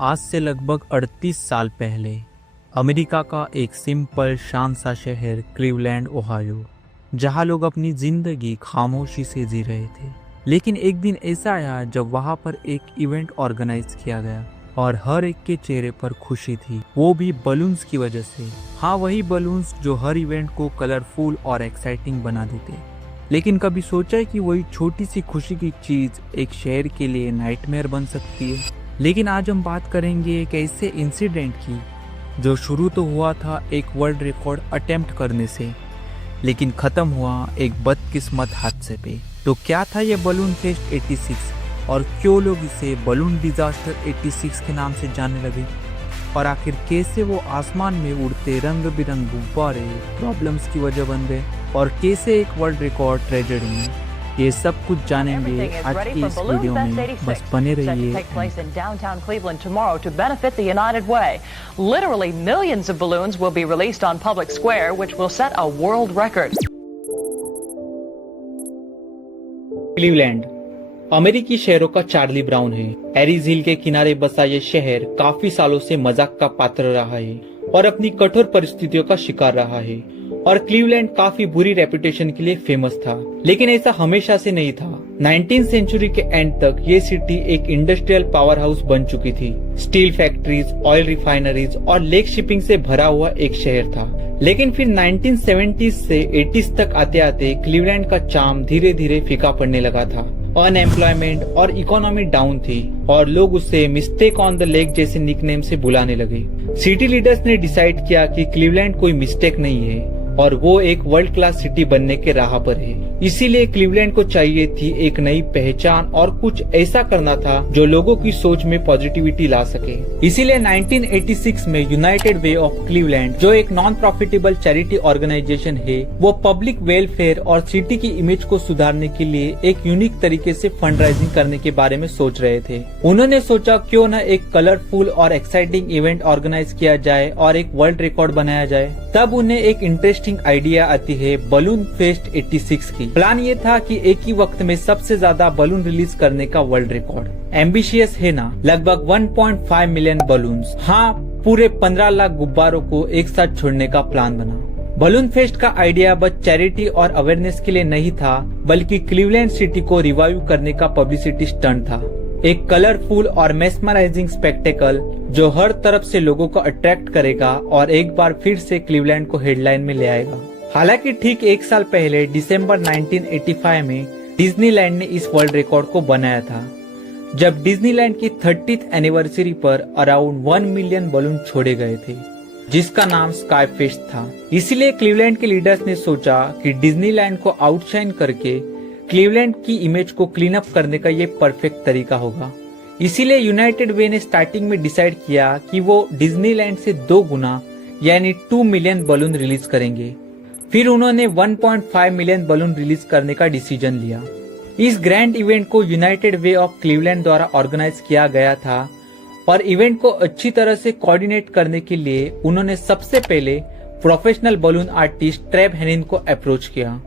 आज से लगभग 38 साल पहले अमेरिका का एक सिंपल शांत सा शहर क्लीवलैंड ओहायो, जहां लोग अपनी जिंदगी खामोशी से जी रहे थे। लेकिन एक दिन ऐसा आया जब वहां पर एक इवेंट ऑर्गेनाइज किया गया और हर एक के चेहरे पर खुशी थी, वो भी बलून्स की वजह से। हाँ, वही बलून्स जो हर इवेंट को कलरफुल और एक्साइटिंग बना देते। लेकिन कभी सोचा है कि वही छोटी सी खुशी की चीज एक शहर के लिए नाइटमेयर बन सकती है। लेकिन आज हम बात करेंगे एक ऐसे इंसिडेंट की जो शुरू तो हुआ था एक वर्ल्ड रिकॉर्ड अटेम्प्ट करने से, लेकिन खत्म हुआ एक बदकिस्मत हादसे पे। तो क्या था ये बलून फेस्ट 86 और क्यों लोग इसे बलून डिजास्टर 86 के नाम से जानने लगे, और आखिर कैसे वो आसमान में उड़ते रंग बिरंग गुब्बारे प्रॉब्लम्स की वजह बन गए, और कैसे एक वर्ल्ड रिकॉर्ड ट्रेजेडी में। ये सब कुछ जानेंगे आज की इस वीडियो में, बस बने रहिए। Take place in downtown Cleveland tomorrow to benefit the United Way. Literally millions of balloons will be released on Public Square, which will set a world record. Cleveland अमेरिकी शहरों का चार्ली ब्राउन है। एरिज हिल के किनारे बसा ये शहर काफी सालों से मजाक का पात्र रहा है और अपनी कठोर परिस्थितियों का शिकार रहा है। और क्लीवलैंड काफी बुरी रेपुटेशन के लिए फेमस था, लेकिन ऐसा हमेशा से नहीं था। 19th सेंचुरी के एंड तक ये सिटी एक इंडस्ट्रियल पावर हाउस बन चुकी थी। स्टील फैक्ट्रीज, ऑयल रिफाइनरीज और लेक शिपिंग से भरा हुआ एक शहर था। लेकिन फिर 1970s से 80s तक आते आते क्लीवलैंड का चार्म धीरे धीरे फीका पड़ने लगा था। अनएम्प्लॉयमेंट और इकोनॉमी डाउन थी और लोग उसे मिस्टेक ऑन द लेक जैसे निकनेम से बुलाने लगे। सिटी लीडर्स ने डिसाइड किया कि क्लीवलैंड कोई मिस्टेक नहीं है और वो एक वर्ल्ड क्लास सिटी बनने के राह पर है। इसीलिए क्लीवलैंड को चाहिए थी एक नई पहचान और कुछ ऐसा करना था जो लोगों की सोच में पॉजिटिविटी ला सके। इसीलिए 1986 में यूनाइटेड वे ऑफ क्लीवलैंड, जो एक नॉन प्रॉफिटेबल चैरिटी ऑर्गेनाइजेशन है, वो पब्लिक वेलफेयर और सिटी की इमेज को सुधारने के लिए एक यूनिक तरीके से फंड राइजिंग करने के बारे में सोच रहे थे। उन्होंने सोचा क्यों न एक कलरफुल और एक्साइटिंग इवेंट ऑर्गेनाइज किया जाए और एक वर्ल्ड रिकॉर्ड बनाया जाए। तब उन्हें एक इंटरेस्टिंग आइडिया आती है बलून फेस्ट 86 की। प्लान ये था कि एक ही वक्त में सबसे ज्यादा बलून रिलीज करने का वर्ल्ड रिकॉर्ड। एम्बिशियस है ना, लगभग 1.5 मिलियन बलून्स, हाँ पूरे 15 लाख गुब्बारों को एक साथ छोड़ने का प्लान बना। बलून फेस्ट का आइडिया बस चैरिटी और अवेयरनेस के लिए नहीं था, बल्कि क्लीवलैंड सिटी को रिवाइव करने का पब्लिसिटी स्टंट था। एक कलरफुल और मेस्मराइजिंग स्पेक्टेकल जो हर तरफ से लोगों को अट्रैक्ट करेगा और एक बार फिर से क्लीवलैंड को हेडलाइन में ले आएगा। हालांकि ठीक एक साल पहले दिसंबर 1985 में डिज्नीलैंड ने इस वर्ल्ड रिकॉर्ड को बनाया था, जब डिज्नीलैंड की 30th एनिवर्सरी पर अराउंड 1 मिलियन बलून छोड़े गए थे, जिसका नाम स्काई फेस्ट था। इसीलिए क्लीवलैंड के लीडर्स ने सोचा कि डिज्नीलैंड को आउटशाइन करके क्लीवलैंड की इमेज को क्लीन अप करने का ये परफेक्ट तरीका होगा। इसीलिए यूनाइटेड वे ने स्टार्टिंग में डिसाइड किया कि वो डिज्नीलैंड से 2 गुना यानी 2 मिलियन बलून रिलीज करेंगे। फिर उन्होंने 1.5 मिलियन बलून रिलीज करने का डिसीजन लिया। इस ग्रैंड इवेंट को यूनाइटेड वे ऑफ क्लीवलैंड द्वारा ऑर्गेनाइज किया गया था और इवेंट को अच्छी तरह से कोऑर्डिनेट करने के लिए उन्होंने सबसे पहले प्रोफेशनल बलून आर्टिस्ट ट्रेव हेनिन को अप्रोच किया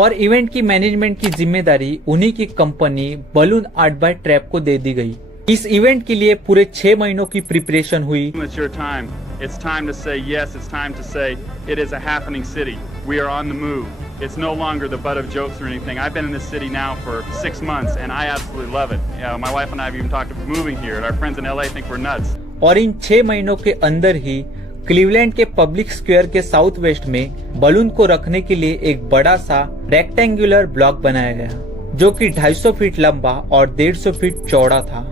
और इवेंट की मैनेजमेंट की जिम्मेदारी उन्हीं की कंपनी बलून आर्ट बाय ट्रेव को दे दी गई। इस इवेंट के लिए पूरे 6 महीनों की प्रिपरेशन हुई। It's your time. It's time to say yes. It's time to say it is a happening city. We are on the move. It's no longer the butt of jokes or anything. I've been in this city now for 6 months and I absolutely love it. My wife and I have even talked about moving here. Our friends in LA think we're nuts. और इन 6 महीनों के अंदर ही Cleveland के public square के south west में balloon को रखने के लिए एक बड़ा सा रेक्टेंगुलर ब्लॉक बनाया गया, जो कि 250 फीट लंबा और 150 फीट चौड़ा था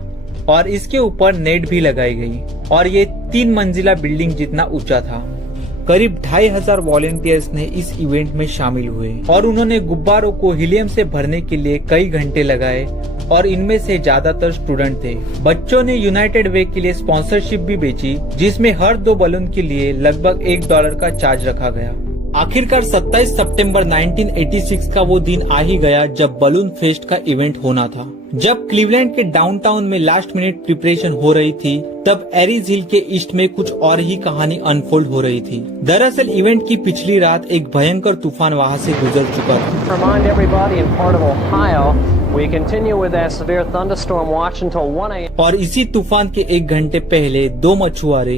और इसके ऊपर नेट भी लगाई गई और ये 3 मंजिला बिल्डिंग जितना ऊंचा था। करीब 2500 वॉलेंटियर्स ने इस इवेंट में शामिल हुए और उन्होंने गुब्बारों को हीलियम से भरने के लिए कई घंटे लगाए और इनमें से ज्यादातर स्टूडेंट थे। बच्चों ने यूनाइटेड वे के लिए स्पॉन्सरशिप भी बेची, जिसमें हर 2 बलून के लिए लगभग $1 का चार्ज रखा गया। आखिरकार 27 सितंबर 1986 का वो दिन आ ही गया जब बलून फेस्ट का इवेंट होना था। जब क्लीवलैंड के डाउनटाउन में लास्ट मिनट प्रिपरेशन हो रही थी, तब एरीज हिल के ईस्ट में कुछ और ही कहानी अनफोल्ड हो रही थी। दरअसल इवेंट की पिछली रात एक भयंकर तूफान वहां से गुजर चुका था। Remind everybody in part of Ohio, we continue with that severe thunderstorm watch until 1 a.m. और इसी तूफान के 1 घंटे पहले 2 मछुआरे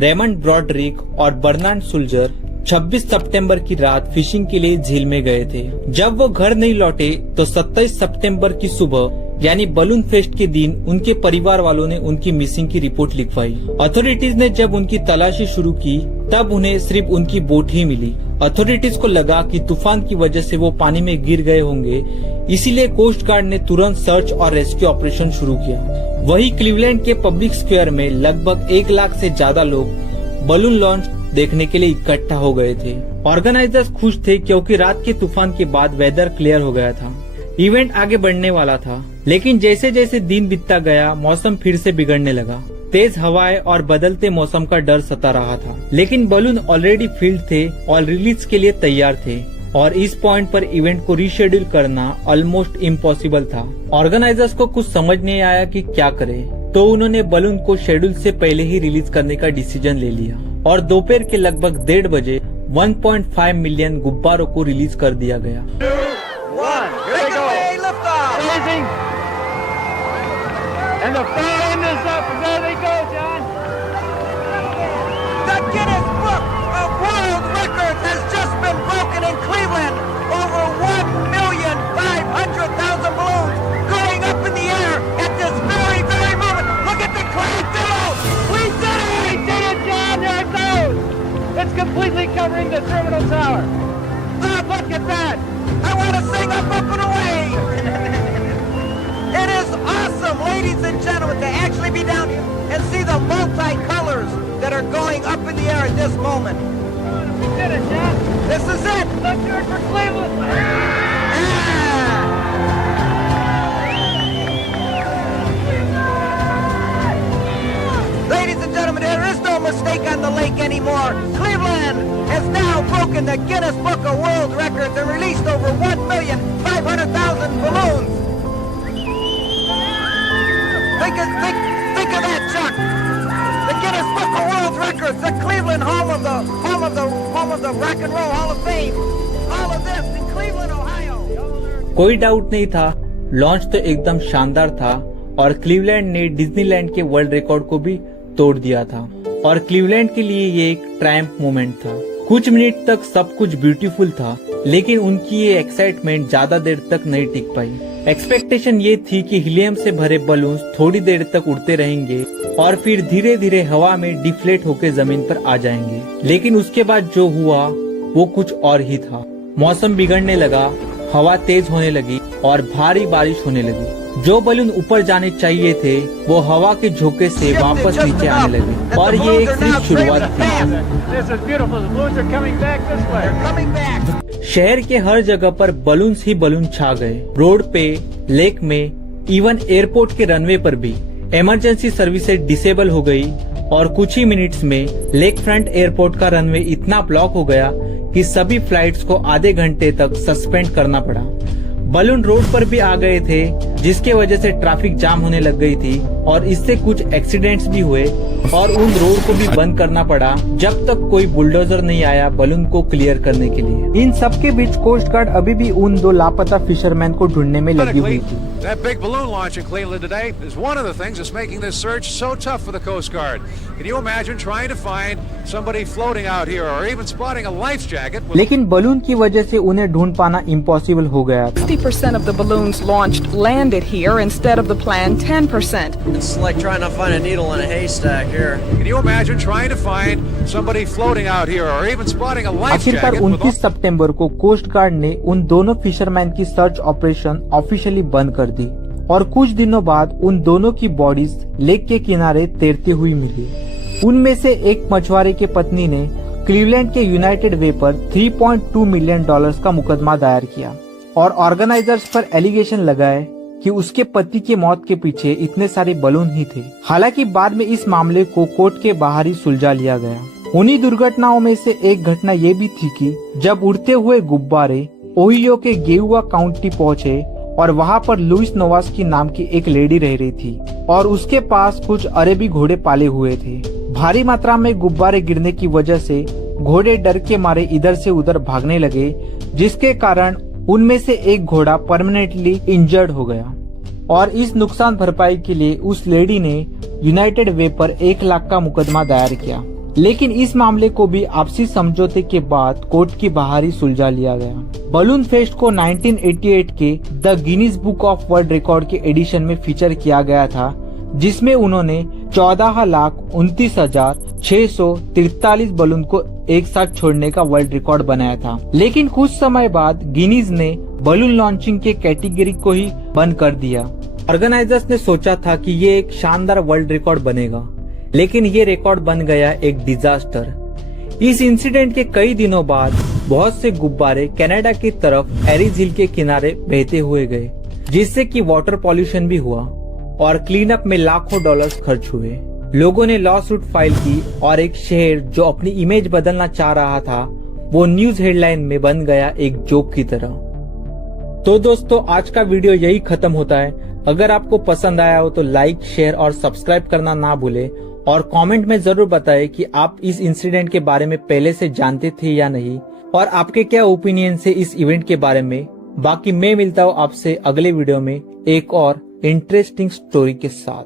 रेमंड ब्रॉडरिक और बर्नार्ड सुल्जर 26 सितंबर की रात फिशिंग के लिए झील में गए थे। जब वो घर नहीं लौटे तो 27 सितंबर की सुबह यानी बलून फेस्ट के दिन उनके परिवार वालों ने उनकी मिसिंग की रिपोर्ट लिखवाई। अथॉरिटीज ने जब उनकी तलाशी शुरू की तब उन्हें सिर्फ उनकी बोट ही मिली। अथॉरिटीज को लगा कि तूफान की वजह से वो पानी में गिर गए होंगे, इसीलिए कोस्ट गार्ड ने तुरंत सर्च और रेस्क्यू ऑपरेशन शुरू किया। वही क्लीवलैंड के पब्लिक स्क्वायर में लगभग 1 लाख से ज्यादा लोग बलून लॉन्च देखने के लिए इकट्ठा हो गए थे। ऑर्गेनाइजर्स खुश थे क्योंकि रात के तूफान के बाद वेदर क्लियर हो गया था। इवेंट आगे बढ़ने वाला था, लेकिन जैसे जैसे दिन बीतता गया मौसम फिर से बिगड़ने लगा। तेज हवाएं और बदलते मौसम का डर सता रहा था, लेकिन बलून ऑलरेडी फील्ड थे और रिलीज के लिए तैयार थे और इस पॉइंट पर इवेंट को रीशेड्यूल करना ऑलमोस्ट इम्पॉसिबल था। ऑर्गेनाइजर्स को कुछ समझ नहीं आया कि क्या करें, तो उन्होंने बलून को शेड्यूल से पहले ही रिलीज करने का डिसीजन ले लिया और दोपहर के लगभग 1:30 बजे 1.5 मिलियन गुब्बारों को रिलीज कर दिया गया। And the fire end is up, and there they go, John. The Guinness Book of World Records has just been broken in Cleveland. Over 1,500,000 balloons going up in the air at this very, very moment. Look at the crowd below. We did it! We did it, John! There it goes! It's completely covering the terminal tower. Look at that! I want to sing up and away. It is awesome, ladies and gentlemen, to actually be down here and see the multi-colors that are going up in the air at this moment. We did it, John! This is it. Let's do it for Cleveland! Yeah. Ladies and gentlemen, there is no mistake on the lake anymore. Cleveland has now broken the Guinness Book of World Records and released over 1,500,000 balloons. Think of that, Chuck. The Guinness Book of World Records, the Cleveland home of the Rock and Roll Hall of Fame. All of this in Cleveland, Ohio. कोई doubt नहीं था, launch तो एकदम शानदार था और Cleveland ने Disneyland के वर्ल्ड रिकॉर्ड को भी तोड़ दिया था और क्लीवलैंड के लिए ये एक ट्रायम्फ मोमेंट था। कुछ मिनट तक सब कुछ ब्यूटीफुल था, लेकिन उनकी ये एक्साइटमेंट ज्यादा देर तक नहीं टिक पाई। एक्सपेक्टेशन ये थी कि हीलियम से भरे बलून्स थोड़ी देर तक उड़ते रहेंगे और फिर धीरे धीरे हवा में डिफ्लेट होकर जमीन पर आ जाएंगे, लेकिन उसके बाद जो हुआ वो कुछ और ही था। मौसम बिगड़ने लगा, हवा तेज होने लगी और भारी बारिश होने लगी। जो बलून ऊपर जाने चाहिए थे वो हवा के झोंके से वापस नीचे आने लगे और ये एक सिर्फ शुरुआत थी। This is beautiful. The balloons are coming back this way. Coming back. शहर के हर जगह पर बलून्स ही बलून छा गए, रोड पे, लेक में, इवन एयरपोर्ट के रनवे पर भी। इमरजेंसी सर्विसेज डिसेबल हो गई और कुछ ही मिनट्स में लेक फ्रंट एयरपोर्ट का रनवे इतना ब्लॉक हो गया कि सभी फ्लाइट्स को आधे घंटे तक सस्पेंड करना पड़ा। बलून रोड पर भी आ गए थे, जिसके वजह से ट्रैफिक जाम होने लग गई थी और इससे कुछ एक्सीडेंट्स भी हुए और उन रोड को भी बंद करना पड़ा जब तक कोई बुलडोजर नहीं आया बलून को क्लियर करने के लिए। इन सब के बीच कोस्ट गार्ड अभी भी उन 2 लापता फिशरमैन को ढूंढने में लगी हुई थी। That big balloon launch in Cleveland today is one of the things that's making this search so tough for the Coast Guard. Can you imagine trying to find somebody floating out here or even spotting a life jacket? लेकिन balloon की वजह से उन्हें ढूंढ पाना impossible हो गया था। 50% of the balloons launched landed here instead of the planned 10%. It's like trying to find a needle in a haystack here. Can you imagine trying to find somebody floating out here or even spotting a life आखिरकार jacket? 29 सितंबर को coast guard ने उन दोनों fisherman की search operation officially बंद कर दी और कुछ दिनों बाद उन दोनों की बॉडीज लेक के किनारे तैरती हुई मिली। उनमें से एक मछुआरे की पत्नी ने क्लीवलैंड के यूनाइटेड वे पर $3.2 मिलियन का मुकदमा दायर किया और ऑर्गेनाइजर्स पर एलिगेशन लगाए कि उसके पति की मौत के पीछे इतने सारे बलून ही थे। हालांकि बाद में इस मामले को कोर्ट के बाहर ही सुलझा लिया गया। उन्हीं दुर्घटनाओं में से एक घटना ये भी थी कि जब उड़ते हुए गुब्बारे ओहियो के गेहुआ काउंटी पहुंचे और वहाँ पर लुइस नोवास की नाम की एक लेडी रह रही थी और उसके पास कुछ अरेबी घोड़े पाले हुए थे। भारी मात्रा में गुब्बारे गिरने की वजह से घोड़े डर के मारे इधर से उधर भागने लगे, जिसके कारण उनमें से एक घोड़ा परमानेंटली इंजर्ड हो गया और इस नुकसान भरपाई के लिए उस लेडी ने यूनाइटेड वे पर 1 लाख का मुकदमा दायर किया। लेकिन इस मामले को भी आपसी समझौते के बाद कोर्ट की बाहर ही सुलझा लिया गया। बलून फेस्ट को 1988 के the Guinness book of world record के एडिशन में फीचर किया गया था, जिसमें उन्होंने 14,29,643 बलून को एक साथ छोड़ने का वर्ल्ड रिकॉर्ड बनाया था। लेकिन कुछ समय बाद गिनीज ने बलून लॉन्चिंग के कैटेगरी को ही बंद कर दिया। ऑर्गेनाइजर्स ने सोचा था कि ये एक शानदार वर्ल्ड रिकॉर्ड बनेगा, लेकिन ये रिकॉर्ड बन गया एक डिजास्टर। इस इंसिडेंट के कई दिनों बाद बहुत से गुब्बारे कनाडा की तरफ एरीज हिल के किनारे बहते हुए गए, जिससे कि वाटर पॉल्यूशन भी हुआ और क्लीन अप में लाखों डॉलर्स खर्च हुए। लोगों ने लॉ सूट फाइल की और एक शहर जो अपनी इमेज बदलना चाह रहा था वो न्यूज हेडलाइन में बन गया एक जोक की तरह। तो दोस्तों, आज का वीडियो यही खत्म होता है। अगर आपको पसंद आया हो तो लाइक, शेयर और सब्सक्राइब करना ना भूले और कमेंट में जरूर बताएं कि आप इस इंसिडेंट के बारे में पहले से जानते थे या नहीं और आपके क्या ओपिनियन से इस इवेंट के बारे में। बाकी मैं मिलता हूँ आपसे अगले वीडियो में एक और इंटरेस्टिंग स्टोरी के साथ।